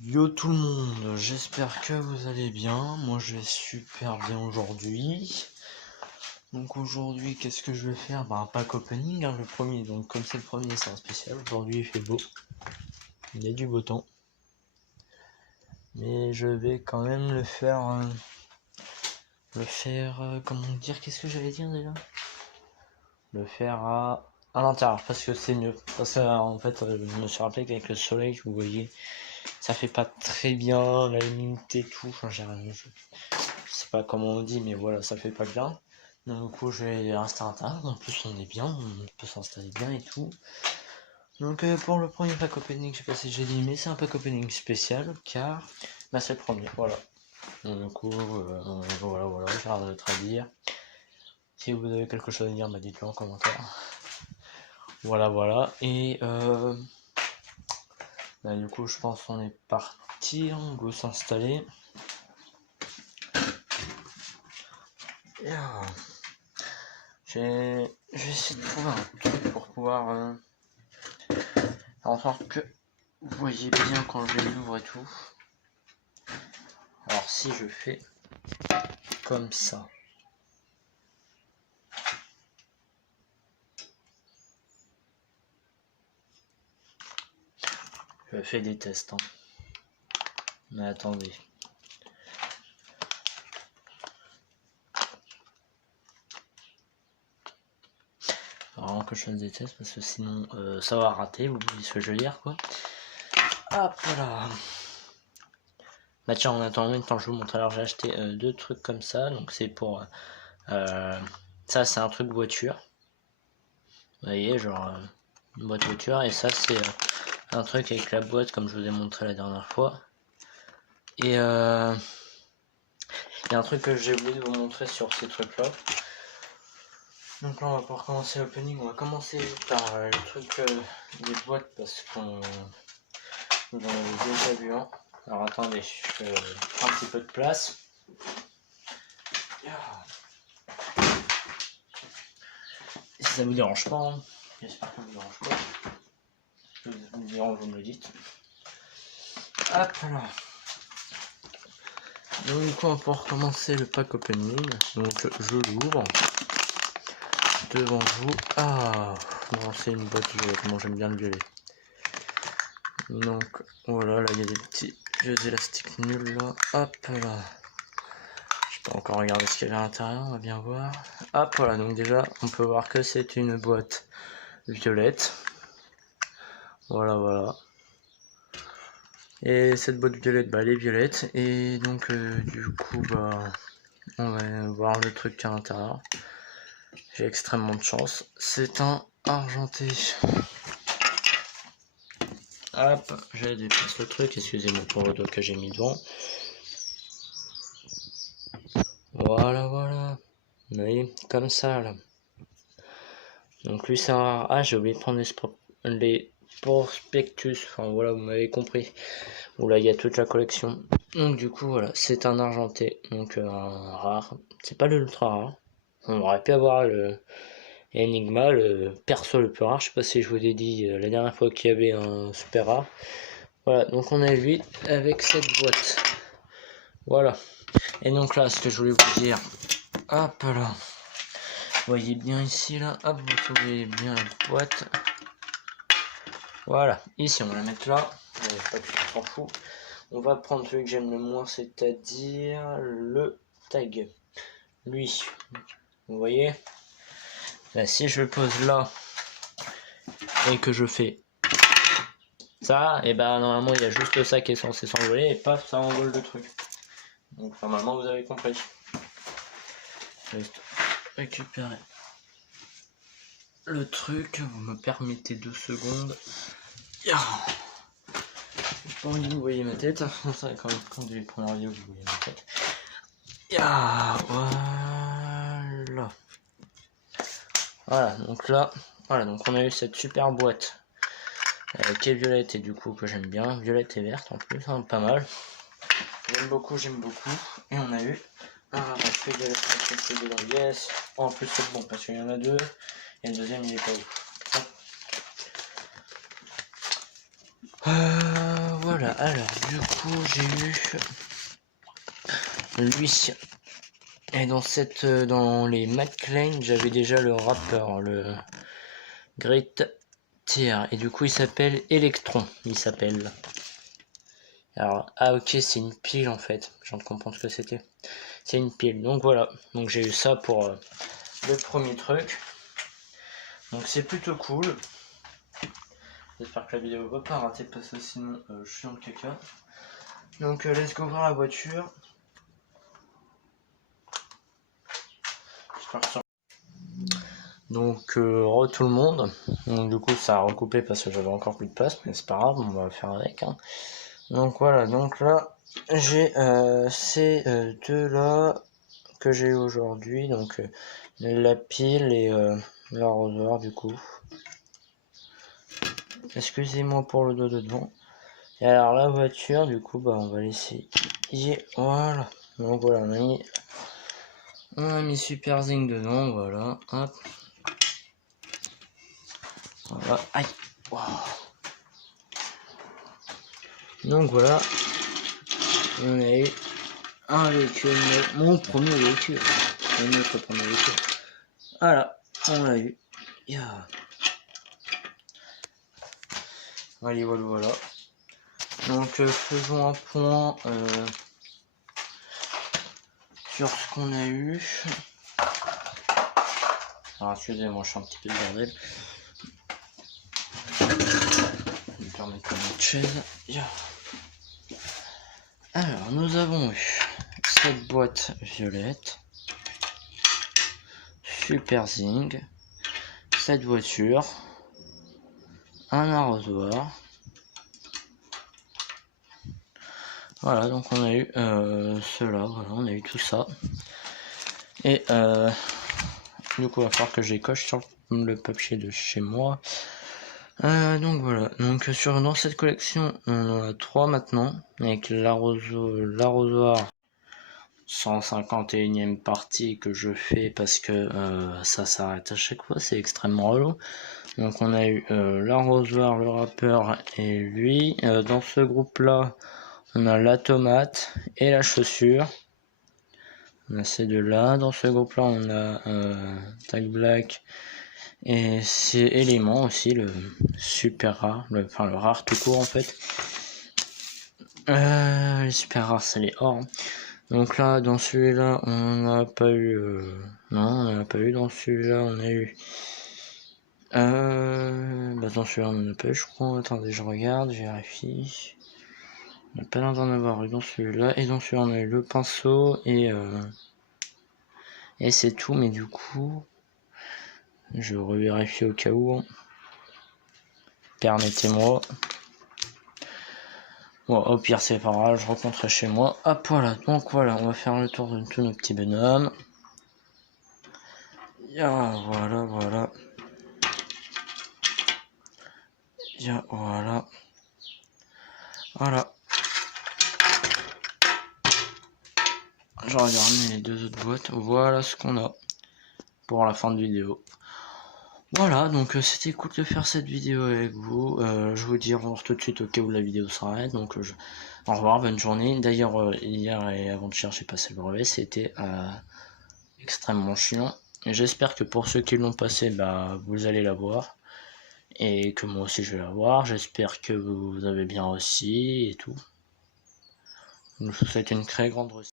Yo tout le monde, j'espère que vous allez bien. Moi je vais super bien aujourd'hui. Donc aujourd'hui qu'est-ce que je vais faire? Bah un pack opening, le premier. Donc comme c'est le premier c'est un spécial. Aujourd'hui il fait beau. Il y a du beau temps. Mais je vais quand même le faire. Comment dire, qu'est-ce que j'allais dire déjà? Le faire à l'intérieur parce que c'est mieux. Parce que en fait je me suis rappelé qu'avec le soleil, vous voyez, ça fait pas très bien la limite et tout. Enfin, je sais pas comment on dit, mais voilà, ça fait pas bien. Donc du coup je vais rester à l'intérieur. En plus on est bien, on peut s'installer bien et tout. Donc pour le premier pack opening, je sais pas si j'ai dit, mais c'est un pack opening spécial car bah, c'est le premier, voilà. Donc du coup voilà, j'ai rien d'autre à dire. Si vous avez quelque chose à dire, bah dites-le en commentaire. Voilà, et bah, du coup je pense qu'on est parti, on doit s'installer. Je vais essayer de trouver un truc pour pouvoir faire en sorte que vous voyez bien quand je les ouvre et tout. Alors si je fais comme ça. Je fais des tests. Mais attendez. Alors que je fasse des tests parce que sinon ça va rater, vous voyez ce que je veux dire quoi. Hop là. Bah tiens, en attendant, je vous montre. Alors j'ai acheté deux trucs comme ça. Donc c'est pour... ça c'est un truc voiture. Vous voyez, genre une boîte voiture. Et ça c'est un truc avec la boîte comme je vous ai montré la dernière fois. Et il y a un truc que j'ai oublié de vous montrer sur ces trucs là. Donc là on va pouvoir commencer l'opening. On va commencer par le truc des boîtes parce qu'on en a déjà vu un. Alors attendez, je fais un petit peu de place. Et si ça vous dérange pas, hein, j'espère que ça vous dérange pas. Si vous me dérange, vous me le dites. Hop là. Donc du coup on va pouvoir commencer le pack opening. Donc je l'ouvre devant vous. Ah non, c'est une boîte violette, moi j'aime bien le violet. Donc voilà, là il y a des petits vieux élastiques nuls là. Hop là. Je peux encore regarder ce qu'il y a à l'intérieur, on va bien voir. Hop voilà, donc déjà on peut voir que c'est une boîte violette. Voilà. Et cette boîte violette, bah elle est violette. Et donc du coup bah on va voir le truc à l'intérieur. J'ai extrêmement de chance. C'est un argenté. Hop, je déplace le truc, excusez-moi pour le doigt que j'ai mis devant. Voilà. Vous voyez, comme ça là. Donc lui c'est un rare. Ah, j'ai oublié de prendre les prospectus. Enfin voilà, vous m'avez compris. Où là il y a toute la collection. Donc du coup voilà, c'est un argenté. Donc un rare. C'est pas le ultra rare. On aurait pu avoir le Enigma, le perso le plus rare. Je sais pas si je vous ai dit la dernière fois qu'il y avait un super rare. Voilà, donc on a lui avec cette boîte. Voilà. Et donc là, ce que je voulais vous dire, hop là, vous voyez bien ici là, hop, vous trouvez bien la boîte. Voilà, ici on va la mettre là, pas que je s'en fout. On va prendre celui que j'aime le moins, c'est-à-dire le tag. Lui, vous voyez, là, si je le pose là et que je fais ça, et ben normalement il y a juste ça qui est censé s'envoler et paf, ça envole le truc. Donc normalement vous avez compris. Juste récupérer le truc, vous me permettez 2 secondes. J'ai pas envie que vous voyez ma tête, c'est quand je vais prendre la vidéo vous voyez ma tête. Voilà, donc là, voilà, donc on a eu cette super boîte qui est violette et du coup que j'aime bien, violette et verte en plus, hein, pas mal. J'aime beaucoup, et on a eu un ramasser de yes. Oh, en plus c'est bon parce qu'il y en a deux, et le deuxième il est pas ouf. Voilà. voilà, alors du coup j'ai eu lui. Et dans les McLean, j'avais déjà le rappeur, le Great Tier. Et du coup il s'appelle Electron, il s'appelle. Alors, ah ok, c'est une pile en fait, je viens de comprendre ce que c'était. C'est une pile, donc voilà. Donc j'ai eu ça pour le premier truc. Donc c'est plutôt cool. J'espère que la vidéo va pas rater parce que sinon je suis dans le caca. Donc let's go ouvrir la voiture. Donc tout le monde. Donc du coup ça a recoupé parce que j'avais encore plus de place, mais c'est pas grave, on va le faire avec. Hein. Donc voilà, donc là j'ai ces deux là que j'ai eu aujourd'hui, donc la pile et l'arrosoir du coup. Excusez-moi pour le dos de devant. Et alors la voiture du coup bah on va laisser. Voilà. Donc voilà, on a mis Super Zing dedans, voilà. Hop. Voilà. Aïe. Wow. Donc voilà. On a eu un véhicule, mon premier véhicule. Notre premier véhicule. Voilà, on l'a eu. Yeah. Allez, voilà. Donc faisons un point sur ce qu'on a eu. Alors excusez-moi, je suis un petit peu de bordel. Je vais permettre une chaise. Yeah. Alors nous avons eu cette boîte violette, Super Zing, cette voiture, un arrosoir. Voilà, donc on a eu cela, voilà, on a eu tout ça. Et du coup, il va falloir que je les coche sur le papier de chez moi. Donc voilà, donc dans cette collection, on en a 3 maintenant, avec l'arrosoir 151e partie que je fais parce que ça s'arrête à chaque fois, c'est extrêmement relou. Donc on a eu l'arrosoir, le rappeur et lui. Dans ce groupe là, on a la tomate et la chaussure. On a ces deux là. Dans ce groupe là, on a Tag Black et c'est élément aussi, le super rare, le rare tout court en fait. Les super rares c'est les or. Donc là dans celui-là on n'a pas eu non, on n'a pas eu. Dans celui-là on a eu dans celui-là on n'a pas eu, je crois. Attendez, je regarde, je vérifie. On n'a pas l'air d'en avoir eu dans celui-là. Et dans celui-là on a eu le pinceau et c'est tout. Mais du coup je revérifie au cas où, hein. Permettez-moi. Bon, au pire c'est pas grave, je rencontrerai chez moi. Hop, voilà, donc voilà, on va faire le tour de tous nos petits bonhommes. Voilà. Voilà. Je regarde les deux autres boîtes. Voilà ce qu'on a pour la fin de vidéo. Voilà, donc c'était cool de faire cette vidéo avec vous. Je vous dis au revoir tout de suite au cas où la vidéo s'arrête. Donc au revoir, bonne journée. D'ailleurs hier et avant-hier j'ai passé le brevet, c'était extrêmement chiant. J'espère que pour ceux qui l'ont passé, bah vous allez l'avoir. Et que moi aussi je vais l'avoir. J'espère que vous avez bien aussi et tout. Je vous souhaite une très grande réussite.